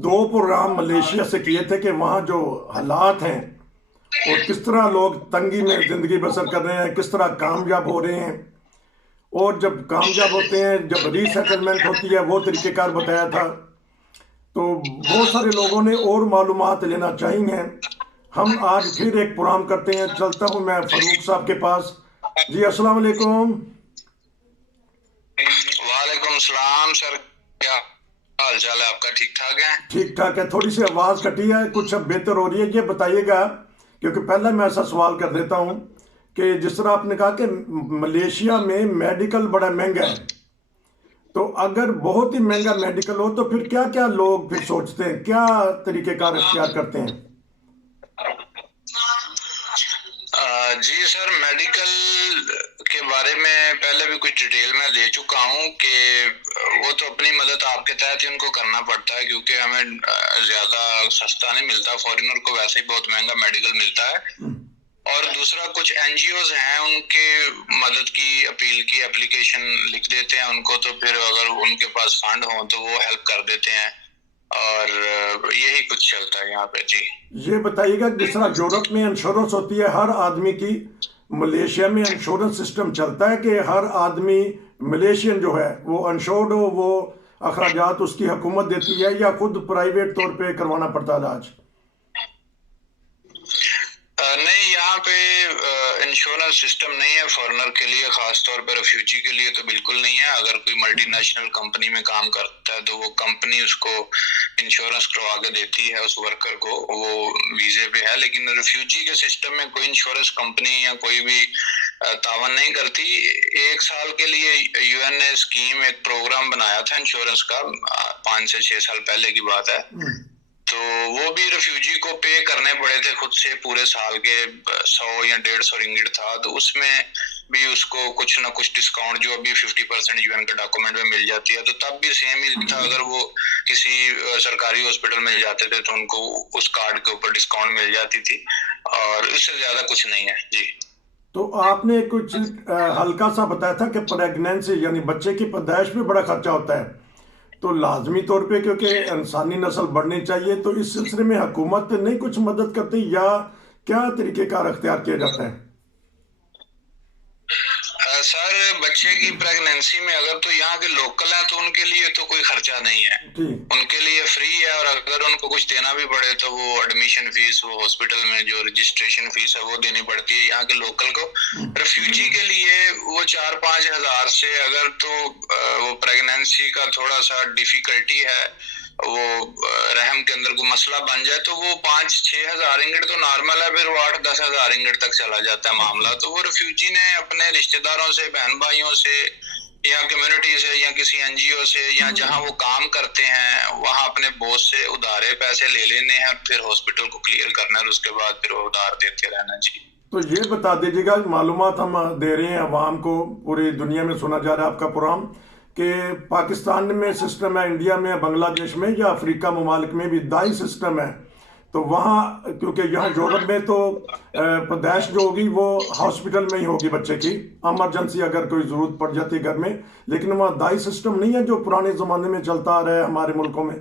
दो programme Malaysia से किए थे कि वहाँ जो हालात हैं और किस तरह लोग तंगी में ज़िंदगी बसर कर रहे हैं, किस तरह कामयाब हो रहे हैं, और जब कामयाब होते हैं, जब रीसेटलमेंट होती है, वो तरीक़ेकार बताया था। तो बहुत सारे लोगों ने और मालूमात लेना चाहिए। हम आज फिर एक प्रोग्राम करते हैं। चलता हूँ मैं फ़ारूक साहब के पास। जी अस्सलाम वालेकुम। वालेकुम सलाम सर, क्या हाल चाल है आपका? ठीक ठाक है? ठीक ठाक है। थोड़ी सी आवाज़ कटी है, कुछ अब बेहतर हो रही है। ये बताइएगा, क्योंकि पहले मैं ऐसा सवाल कर देता हूँ कि जिस तरह आपने कहा कि मलेशिया में मेडिकल बड़ा महंगा है, तो अगर बहुत ही महंगा मेडिकल हो तो फिर क्या क्या लोग फिर सोचते हैं, क्या तरीक़ेकार इख्तियार करते हैं? जी सर, मेडिकल के बारे में पहले भी कुछ डिटेल में दे चुका हूँ कि वो तो अपनी मदद आपके तहत ही उनको करना पड़ता है, क्योंकि हमें ज़्यादा सस्ता नहीं मिलता। फॉरेनर को वैसे ही बहुत महंगा मेडिकल मिलता है। और दूसरा, कुछ एनजीओज हैं, उनके मदद की अपील की एप्लीकेशन लिख देते हैं उनको, तो फिर अगर उनके पास फंड हो तो वो हेल्प कर देते हैं, और यही कुछ चलता है यहाँ पे। जी ये बताइएगा, जिस तरह यूरोप में इंश्योरेंस होती है हर आदमी की, मलेशिया में इंश्योरेंस सिस्टम चलता है कि हर आदमी मलेशियन जो है वो इंश्योर्ड हो, वो अखराजात उसकी हुकूमत देती है, या खुद प्राइवेट तौर पे करवाना पड़ता है इलाज? नहीं, यहाँ पे इंश्योरेंस सिस्टम नहीं है फॉरेनर के लिए, खास तौर पर रेफ्यूजी के लिए तो बिल्कुल नहीं है। अगर कोई मल्टीनेशनल कंपनी में काम करता है तो वो कंपनी उसको इंश्योरेंस करवा के देती है उस वर्कर को, वो वीजे पे है। लेकिन रेफ्यूजी के सिस्टम में कोई इंश्योरेंस कंपनी या कोई भी तावन नहीं करती। 1 साल के लिए यूएन ने स्कीम, एक प्रोग्राम बनाया था इंश्योरेंस का, 5 से 6 साल पहले की बात है। तो वो भी रेफ्यूजी को पे करने पड़े थे खुद से, पूरे साल के 100 या 150 रिंगिट था। तो उसमें भी उसको कुछ ना कुछ डिस्काउंट, जो अभी 50% यूएन के डॉक्यूमेंट में मिल जाती है, तो तब भी सेम ही था। अगर वो किसी सरकारी हॉस्पिटल में जाते थे तो उनको उस कार्ड के ऊपर डिस्काउंट मिल जाती थी, और इससे ज्यादा कुछ नहीं है। जी तो आपने कुछ हल्का सा बताया था कि प्रेगनेंसी यानी बच्चे की पैदाइश में बड़ा खर्चा होता है, तो लाजमी तौर पे क्योंकि इंसानी नस्ल बढ़नी चाहिए, तो इस सिलसिले में हुकूमत नहीं कुछ मदद करती, या क्या तरीक़ेकार अख्तियार किया जाता है? सर, बच्चे की प्रेगनेंसी में अगर तो यहाँ के लोकल है तो उनके लिए तो कोई खर्चा नहीं है, उनके लिए फ्री है। और अगर उनको कुछ देना भी पड़े तो वो एडमिशन फीस, वो हॉस्पिटल में जो रजिस्ट्रेशन फीस है वो देनी पड़ती है यहाँ के लोकल को। रेफ्यूजी के लिए वो 4-5 हजार से, अगर तो वो प्रेगनेंसी का थोड़ा सा डिफिकल्टी है, वो रहम के अंदर कोई मसला बन जाए, तो वो 5-6 हजार इंगट तो नॉर्मल है, फिर वो 8-10 हजार इंगट तक चला जाता है मामला। तो वो रेफ्यूजी ने अपने रिश्तेदारों से, बहन भाइयों से, या कम्युनिटी से, या किसी एनजीओ से, या जहां वो काम करते हैं वहां अपने बॉस से उधारे पैसे ले लेने हैं, फिर हॉस्पिटल को क्लियर करना है, और उसके बाद फिर वो उधार देते रहना। जी तो ये बता दीजिएगा, मालूमात हम दे रहे हैं अवाम को, पूरी दुनिया में सुना जा रहा है आपका प्रोग्राम, कि पाकिस्तान में सिस्टम है, इंडिया में, बांग्लादेश में या अफ्रीका ममालिक में भी दाई सिस्टम है। तो वहाँ, क्योंकि यहाँ यूरोप में तो पैदाइश जो होगी वो हॉस्पिटल में ही होगी बच्चे की, इमरजेंसी अगर कोई ज़रूरत पड़ जाती है घर में, लेकिन वहाँ दाई सिस्टम नहीं है जो पुराने ज़माने में चलता आ रहा है हमारे मुल्कों में।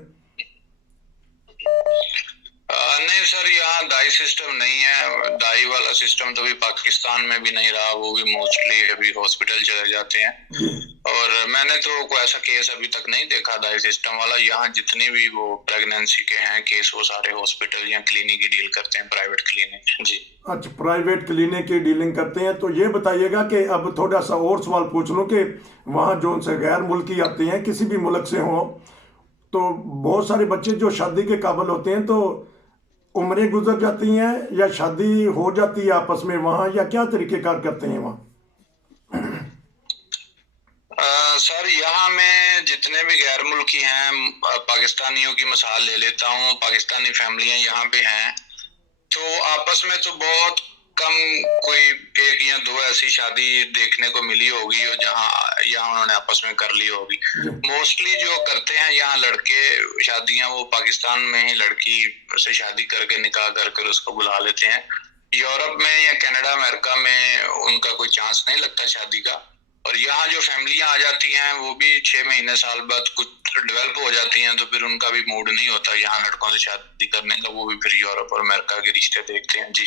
नहीं सर, यहाँ दाई सिस्टम नहीं है। दाई वाला सिस्टम तो अभी पाकिस्तान में भी नहीं रहा, वो भी मोस्टली अभी हॉस्पिटल चले जाते हैं। और मैंने तो कोई ऐसा केस अभी तक नहीं देखा दाई सिस्टम वाला। यहाँ जितने भी वो प्रेगनेंसी के हैं केस, वो सारे हॉस्पिटल या क्लिनिक ही डील करते हैं, प्राइवेट क्लिनिक। जी अच्छा, प्राइवेट क्लिनिक की डीलिंग करते हैं। तो ये बताइएगा कि अब थोड़ा सा और सवाल पूछ लूँ कि वहाँ जो उनसे गैर मुल्की आते हैं, किसी भी मुल्क से हों, तो बहुत सारे बच्चे जो शादी के काबिल होते हैं, तो उम्रें गुजर जाती हैं या शादी हो जाती है आपस में वहाँ, या क्या तरीक़ेकार करते हैं वहाँ? सर, यहाँ में जितने भी गैर मुल्की हैं, पाकिस्तानियों की मिसाल ले लेता हूँ, पाकिस्तानी फैमिलियां यहाँ पे हैं, तो आपस में तो बहुत कम कोई 1 या 2 ऐसी शादी देखने को मिली होगी जहाँ यहाँ उन्होंने आपस में कर ली होगी। मोस्टली जो करते हैं यहाँ लड़के शादियां, वो पाकिस्तान में ही लड़की से शादी करके निकाह करके उसको बुला लेते हैं। यूरोप में या कनाडा, अमेरिका में उनका कोई चांस नहीं लगता शादी का। और यहाँ जो फैमिलियां आ जाती हैं वो भी 6 महीने साल बाद कुछ डेवलप हो जाती हैं, तो फिर उनका भी मूड नहीं होता यहाँ लड़कों से शादी करने का, वो भी फिर यूरोप और अमेरिका के रिश्ते देखते हैं जी।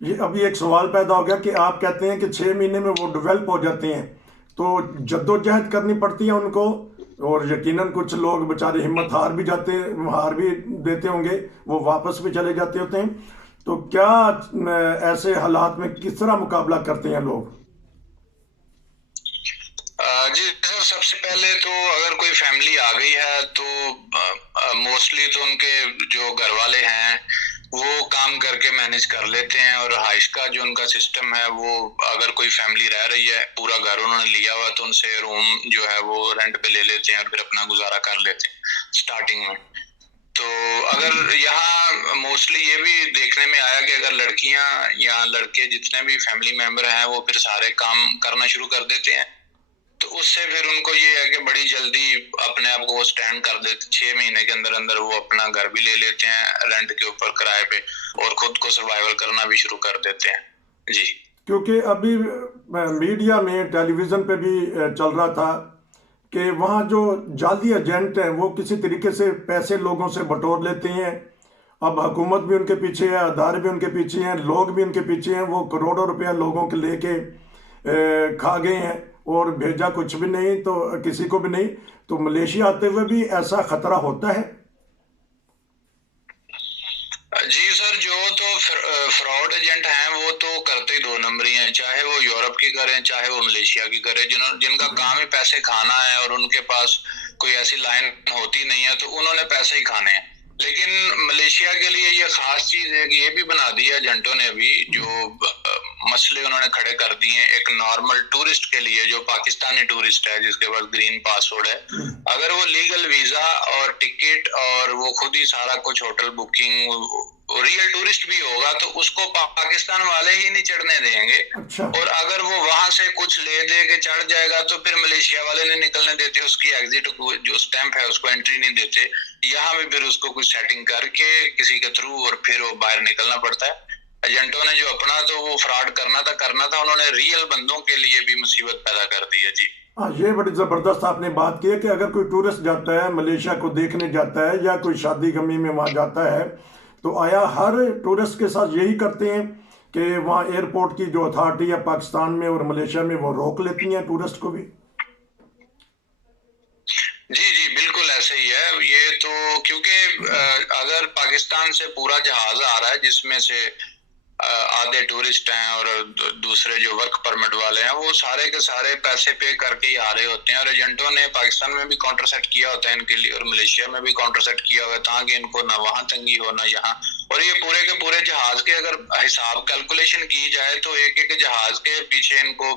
ये अभी एक सवाल पैदा हो गया कि आप कहते हैं कि 6 महीने में वो डेवलप हो जाते हैं, तो जद्दोजहद करनी पड़ती है उनको, और यकीनन कुछ लोग बेचारे हिम्मत हार भी देते होंगे, वो वापस भी चले जाते होते हैं, तो क्या ऐसे हालात में किस तरह मुकाबला करते हैं लोग? जी सर, सबसे पहले तो अगर कोई फैमिली आ गई है तो मोस्टली तो उनके जो घर वाले हैं वो काम करके मैनेज कर लेते हैं, और हाइश का जो उनका सिस्टम है वो, अगर कोई फैमिली रह रही है पूरा घर उन्होंने लिया हुआ तो उनसे रूम जो है वो रेंट पे ले लेते हैं और फिर अपना गुजारा कर लेते हैं स्टार्टिंग में। तो अगर यहाँ मोस्टली ये भी देखने में आया कि अगर लड़कियां या लड़के जितने भी फैमिली मेंबर हैं वो फिर सारे काम करना शुरू कर देते हैं, तो उससे फिर उनको ये है कि बड़ी जल्दी अपने आप को वो स्टैंड कर देते, 6 महीने के अंदर अंदर वो अपना घर भी ले लेते हैं रेंट के ऊपर किराए पे, और खुद को सर्वाइवल करना भी शुरू कर देते हैं जी। क्योंकि अभी मीडिया में टेलीविज़न पे भी चल रहा था कि वहाँ जो जाली एजेंट हैं वो किसी तरीके से पैसे लोगों से बटोर लेते हैं। अब हुकूमत भी उनके पीछे है, अदारे भी उनके पीछे हैं, लोग भी उनके पीछे हैं, वो करोड़ों रुपया लोगों के लेके खा गए हैं और भेजा कुछ भी नहीं, तो किसी को भी नहीं। तो मलेशिया आते हुए भी ऐसा खतरा होता है? जी सर, जो तो फ्रॉड एजेंट हैं वो तो करते ही दो नंबरी हैं, चाहे वो यूरोप की करें चाहे वो मलेशिया की करें, जिनका काम ही पैसे खाना है और उनके पास कोई ऐसी लाइन होती नहीं है तो उन्होंने पैसे ही खाने हैं। लेकिन मलेशिया के लिए ये खास चीज है कि ये भी बना दिया एजेंटों ने अभी, जो मसले उन्होंने खड़े कर दिए हैं एक नॉर्मल टूरिस्ट के लिए, जो पाकिस्तानी टूरिस्ट है जिसके पास ग्रीन पासपोर्ट है, अगर वो लीगल वीजा और टिकट और वो खुद ही सारा कुछ होटल बुकिंग रियल टूरिस्ट भी होगा तो उसको पाकिस्तान वाले ही नहीं चढ़ने देंगे। अच्छा। और अगर वो वहां से कुछ ले दे के चढ़ जाएगा तो फिर मलेशिया वाले नहीं निकलने देते, उसकी एग्जिट जो स्टैंप है उसको एंट्री नहीं देते। यहाँ भी फिर उसको कुछ सेटिंग करके किसी के थ्रू और फिर वो बाहर निकलना पड़ता है। एजेंटों ने जो अपना तो वो फ्रॉड करना था, उन्होंने रियल बंदों के लिए भी मुसीबत पैदा कर दी है जी। हाँ, ये बड़ी ज़बरदस्त आपने बात की है कि अगर कोई टूरिस्ट जाता है मलेशिया को देखने जाता है या कोई शादी गमी में वहाँ जाता है, तो आया हर टूरिस्ट के साथ यही करते हैं कि वहाँ एयरपोर्ट की जो अथॉरिटी है पाकिस्तान में और मलेशिया में वो रोक लेती हैं टूरिस्ट को भी? जी जी बिल्कुल ऐसे ही है ये तो, क्योंकि अगर पाकिस्तान से पूरा जहाज आ रहा है जिसमें से आधे टूरिस्ट हैं और दूसरे जो वर्क परमिट वाले हैं वो सारे के सारे पैसे पे करके ही आ रहे होते हैं, और एजेंटों ने पाकिस्तान में भी काउंटर सेट किया होता है इनके लिए और मलेशिया में भी काउंटर सेट किया हुआ है ताकि इनको ना वहां तंगी हो ना यहाँ। और ये पूरे के पूरे जहाज के अगर हिसाब कैलकुलेशन की जाए तो एक एक जहाज के पीछे इनको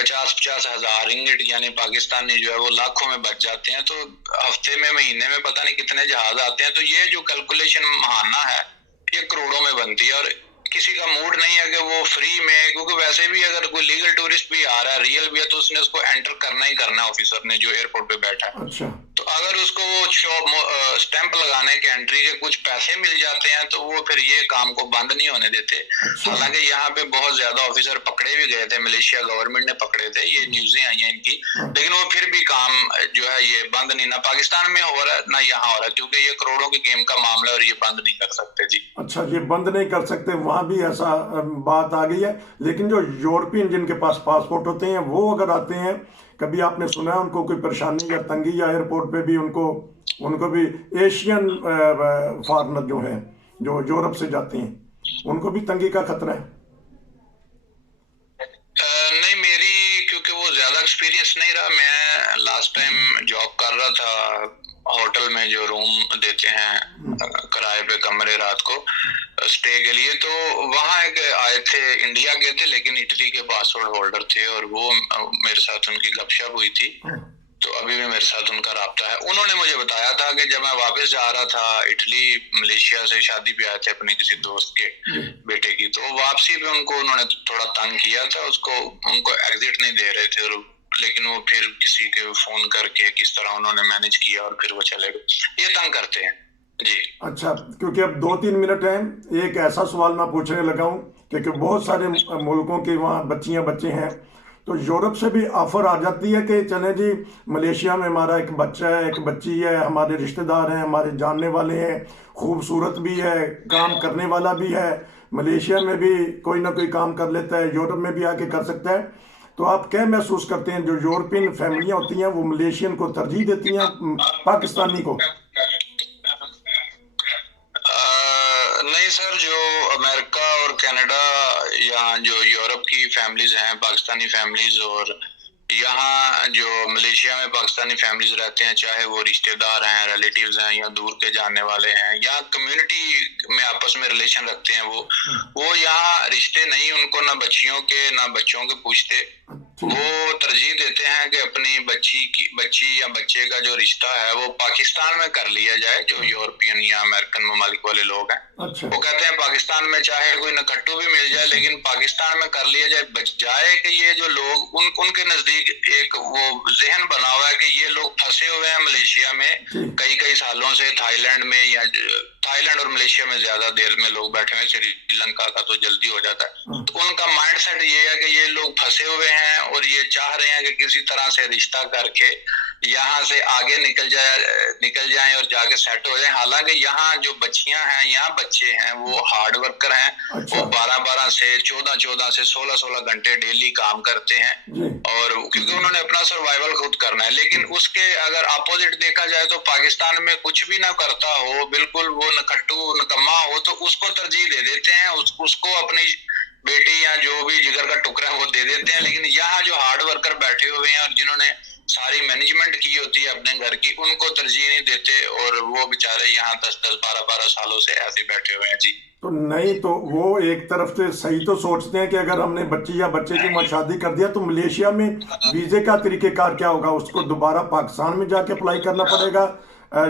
50-50 हजार रिंगिट यानी पाकिस्तानी जो है वो लाखों में बच जाते हैं, तो हफ्ते में महीने में पता नहीं कितने जहाज आते हैं। तो ये जो कैलकुलेशन महाना है ये करोड़ों में बनती है, और किसी का मूड नहीं है कि वो फ्री में, क्योंकि वैसे भी अगर कोई लीगल टूरिस्ट भी आ रहा है रियल भी है तो उसने उसको एंटर करना ही करना है, ऑफिसर ने जो एयरपोर्ट पे बैठा है। अच्छा। तो अगर उसको वो स्टैंप लगाने के एंट्री के कुछ पैसे मिल जाते हैं तो वो फिर ये काम को बंद नहीं होने देते। अच्छा। हालांकि यहाँ पे बहुत ज्यादा ऑफिसर पकड़े भी गए थे, मलेशिया गवर्नमेंट ने पकड़े थे, ये न्यूज़ें आई हैं इनकी, लेकिन वो फिर भी काम जो है ये बंद नहीं ना पाकिस्तान में हो रहा है ना यहाँ हो रहा है, क्योंकि ये करोड़ों की गेम का मामला है और ये बंद नहीं कर सकते जी। अच्छा, ये बंद नहीं कर सकते, वहाँ भी ऐसा बात आ गई है। लेकिन जो यूरोपियन जिनके पास पासपोर्ट होते हैं वो अगर आते हैं, कभी आपने सुना है उनको कोई परेशानी या तंगी, या एयरपोर्ट पे भी उनको भी एशियन फॉरेनर जो है जो यूरोप से जाते हैं उनको भी तंगी का खतरा है? नहीं, मेरी क्योंकि वो ज्यादा एक्सपीरियंस नहीं रहा, मैं लास्ट टाइम जॉब कर रहा था होटल में जो रूम देते हैं किराए पे कमरे रात को स्टे के लिए, तो वहाँ एक आए थे इंडिया के थे लेकिन इटली के पासपोर्ट होल्डर थे, और वो मेरे साथ उनकी गपशप हुई थी, तो अभी भी मेरे साथ उनका राब्ता है। उन्होंने मुझे बताया था कि जब मैं वापस जा रहा था इटली, मलेशिया से शादी पे आए थे अपने किसी दोस्त के बेटे की, तो वापसी पे उन्होंने थोड़ा तंग किया था, उनको एग्जिट नहीं दे रहे थे, लेकिन वो फिर किसी के फोन करके किस तरह उन्होंने मैनेज किया और फिर वो चले गए। ये तंग करते हैं जी। अच्छा, क्योंकि अब 2-3 मिनट हैं, एक ऐसा सवाल मैं पूछने लगा हूँ क्योंकि बहुत सारे मुल्कों के वहाँ बच्चियाँ बच्चे हैं, तो यूरोप से भी ऑफर आ जाती है कि चले जी, मलेशिया में हमारा एक बच्चा है, एक बच्ची है, हमारे रिश्तेदार हैं, हमारे जानने वाले हैं, खूबसूरत भी है, काम करने वाला भी है, मलेशिया में भी कोई ना कोई काम कर लेता है, यूरोप में भी आके कर सकता है। तो आप क्या महसूस करते हैं, जो यूरोपियन फैमिलियां होती हैं वो मलेशियन को तरजीह देती हैं पाकिस्तानी को? नहीं सर, जो अमेरिका और कनाडा, यहाँ जो यूरोप की फैमिलीज हैं, पाकिस्तानी फैमिलीज, और यहाँ जो मलेशिया में पाकिस्तानी फैमिलीज रहते हैं, चाहे वो रिश्तेदार हैं, रिलेटिव्स हैं, या दूर के जानने वाले हैं, या कम्युनिटी में आपस में रिलेशन रखते हैं, वो यहाँ रिश्ते नहीं, उनको ना बच्चियों के ना बच्चों के पूछते। वो तरजीह देते हैं कि अपनी बच्ची या बच्चे का जो रिश्ता है वो पाकिस्तान में कर लिया जाए, जो यूरोपियन या अमेरिकन ममालिक वाले लोग हैं। अच्छा। वो कहते हैं पाकिस्तान में चाहे कोई नखट्टू भी मिल जाए, लेकिन पाकिस्तान में कर लिया जाए, बजाय कि ये जो लोग उनके नजदीक एक वो जहन बना हुआ है कि ये लोग फंसे हुए हैं मलेशिया में कई सालों से, थाईलैंड में, या थाईलैंड और मलेशिया में ज्यादा देर में लोग बैठे हुए, श्रीलंका का तो जल्दी हो जाता है। तो उनका माइंड सेट ये है कि ये लोग फंसे हुए हैं और ये चाह रहे हैं कि किसी तरह से रिश्ता करके यहाँ से आगे निकल जाएं और जाके सेट हो जाएं। हालांकि यहाँ जो बच्चियां हैं, यहाँ बच्चे हैं, वो हार्ड वर्कर हैं। अच्छा। वो 12 से 14 से 16 घंटे डेली काम करते हैं, और क्योंकि उन्होंने अपना सर्वाइवल खुद करना है। लेकिन उसके अगर अपोजिट देखा जाए तो पाकिस्तान में कुछ भी ना करता हो, बिल्कुल वो नखट्टू नकम्मा हो, तो उसको तरजीह दे देते हैं, उसको अपनी बेटी या जो भी जिगर का टुकड़ा वो दे देते हैं। लेकिन यहाँ जो हार्ड वर्कर बैठे हुए हैं और जिन्होंने सारी मैनेजमेंट की होती है अपने घर की, उनको तरजीह नहीं देते, और वो बेचारे यहाँ 10 12 सालों से ऐसे बैठे हुए हैं। जी। तो नहीं, तो वो एक तरफ से सही तो सोचते हैं कि अगर हमने बच्ची या बच्चे की वहाँ शादी कर दिया तो मलेशिया में वीजे का तरीकेकार क्या होगा? उसको दोबारा पाकिस्तान में जाके अप्लाई करना पड़ेगा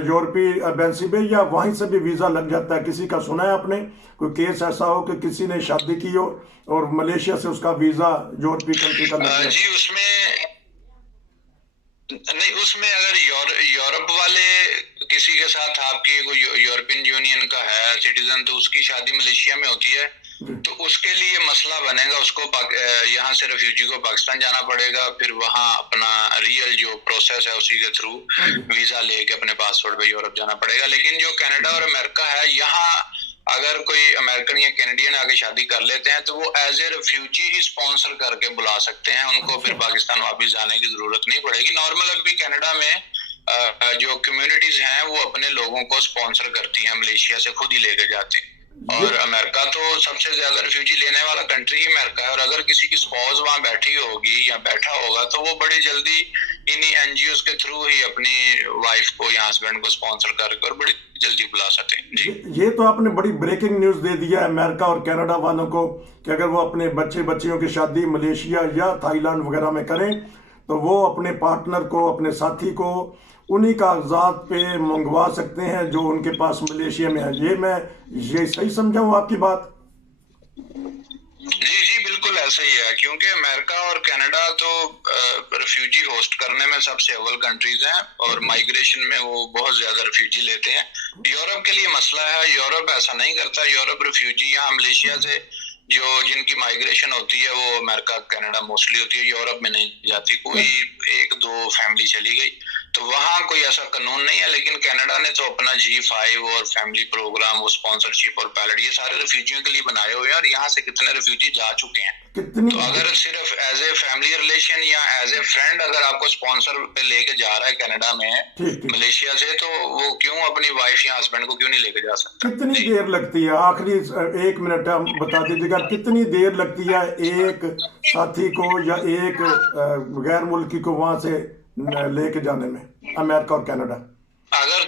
यूरोपीय एम्बेसी में, या वहीं से भी वीजा लग जाता है? किसी का सुना है आपने कोई केस ऐसा हो कि किसी ने शादी की हो और मलेशिया से उसका वीजा यूरोपीय कंट्री का लग गया? जी, उसमें अगर यूरोप वाले किसी के साथ आपकी कोई यूरोपियन यूनियन का है सिटीजन, तो उसकी शादी मलेशिया में होती है, तो उसके लिए मसला बनेगा, उसको यहाँ से रेफ्यूजी को पाकिस्तान जाना पड़ेगा, फिर वहाँ अपना रियल जो प्रोसेस है उसी के थ्रू वीजा लेके अपने पासपोर्ट पे यूरोप जाना पड़ेगा। लेकिन जो कनाडा और अमेरिका है, यहाँ अगर कोई अमेरिकन या कैनेडियन आके शादी कर लेते हैं तो वो एज ए रेफ्यूजी ही स्पॉन्सर करके बुला सकते हैं उनको, फिर पाकिस्तान वापस जाने की जरूरत नहीं पड़ेगी। नॉर्मल अभी कनाडा में जो कम्युनिटीज हैं वो अपने लोगों को स्पॉन्सर करती हैं, मलेशिया से खुद ही लेके जाते हैं। और अमेरिका तो सबसे ज्यादा रिफ्यूजी लेने वाला कंट्री ही अमेरिका है, और अगर किसी की स्पाउस वहां बैठी होगी या बैठा होगा तो वो बड़ी जल्दी इन्हीं एनजीओ के थ्रू ही अपनी वाइफ को या हस्बैंड को स्पॉन्सर करके और बड़ी जल्दी बुला सकते हैं। जी। ये तो आपने बड़ी ब्रेकिंग न्यूज दे दिया है अमेरिका और कनाडा वालों को कि अगर वो अपने बच्चियों की शादी मलेशिया या थाईलैंड वगैरह में करें तो वो अपने पार्टनर को, अपने साथी को उन्हीं कागजात पे मंगवा सकते हैं जो उनके पास मलेशिया में है। ये सही समझा हूँ आपकी बात? जी बिल्कुल ऐसा ही है, क्योंकि अमेरिका और कनाडा तो रिफ्यूजी होस्ट करने में सबसे अव्वल कंट्रीज हैं और माइग्रेशन में वो बहुत ज्यादा रिफ्यूजी लेते हैं। यूरोप के लिए मसला है, यूरोप ऐसा नहीं करता। यूरोप रिफ्यूजी यहाँ मलेशिया से जिनकी माइग्रेशन होती है वो अमेरिका कनाडा मोस्टली होती है, यूरोप में नहीं जाती। कोई 1-2 फैमिली चली गई तो वहाँ कोई ऐसा कानून नहीं है। लेकिन कनाडा ने तो अपना G5 और फैमिली प्रोग्राम, वो स्पॉन्सरशिप और पैलेट, ये सारे रिफ्यूजियों के लिए बनाए हुए हैं और यहाँ से कितने रिफ्यूजी जा चुके हैं। तो अगर सिर्फ एज ए फैमिली रिलेशन या एज ए फ्रेंड अगर आपको स्पॉन्सर पे लेके जा रहा है कनाडा में मलेशिया से, तो वो क्यों अपनी वाइफ या हस्बैंड को क्यों नहीं लेके जा सकता? कितनी देर लगती है? आखिरी 1 मिनट बता दीजिएगा, कितनी देर लगती है एक साथी को या एक गैर मुल्की को वहां से लेके जाने में, अमेरिका और कनाडा? अगर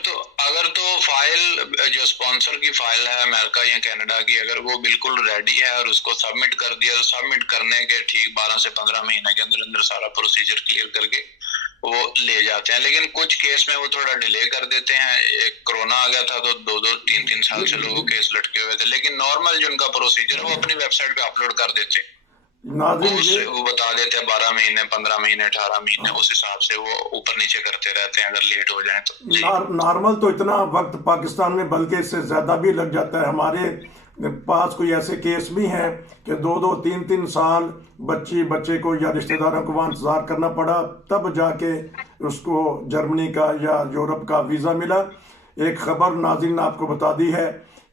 तो फाइल जो स्पॉन्सर की फाइल है अमेरिका या कनाडा की, अगर वो बिल्कुल रेडी है और उसको सबमिट कर दिया, तो सबमिट करने के ठीक 12 से 15 महीने के अंदर सारा प्रोसीजर क्लियर करके वो ले जाते हैं। लेकिन कुछ केस में वो थोड़ा डिले कर देते हैं। एक कोरोना आ गया था तो 2-2, 3-3 साल से लोगों केस लटके हुए थे। लेकिन नॉर्मल जो उनका प्रोसीजर है वो अपनी वेबसाइट पे अपलोड कर देते हैं। वो बता देते हैं 12 महीने, 15 महीने, 18 महीने, उस हिसाब से वो ऊपर नीचे करते रहते हैं अगर लेट हो जाए तो। नॉर्मल तो इतना वक्त पाकिस्तान में बल्कि इससे ज्यादा भी लग जाता है। हमारे पास कोई ऐसे केस भी हैं कि 2-2, 3-3 साल बच्चे को या रिश्तेदारों को वहाँ इंतज़ार करना पड़ा, तब जाके उसको जर्मनी का या यूरोप का वीज़ा मिला। एक ख़बर नाज़रीन ने आपको बता दी है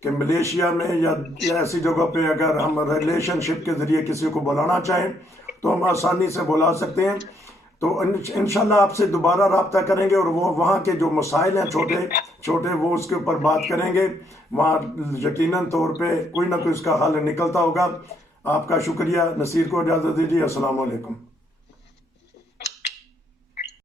कि मलेशिया में या ऐसी जगह पे अगर हम रिलेशनशिप के ज़रिए किसी को बुलाना चाहें तो हम आसानी से बुला सकते हैं। तो इंशाल्लाह आपसे दोबारा रब्ता करेंगे और वो वहाँ के जो मसाइल हैं छोटे छोटे वो उसके ऊपर बात करेंगे। वहाँ यकीनन तौर पे कोई ना कोई इसका हल निकलता होगा। आपका शुक्रिया। नसीर को इजाज़त दीजिए। अस्सलाम वालेकुम।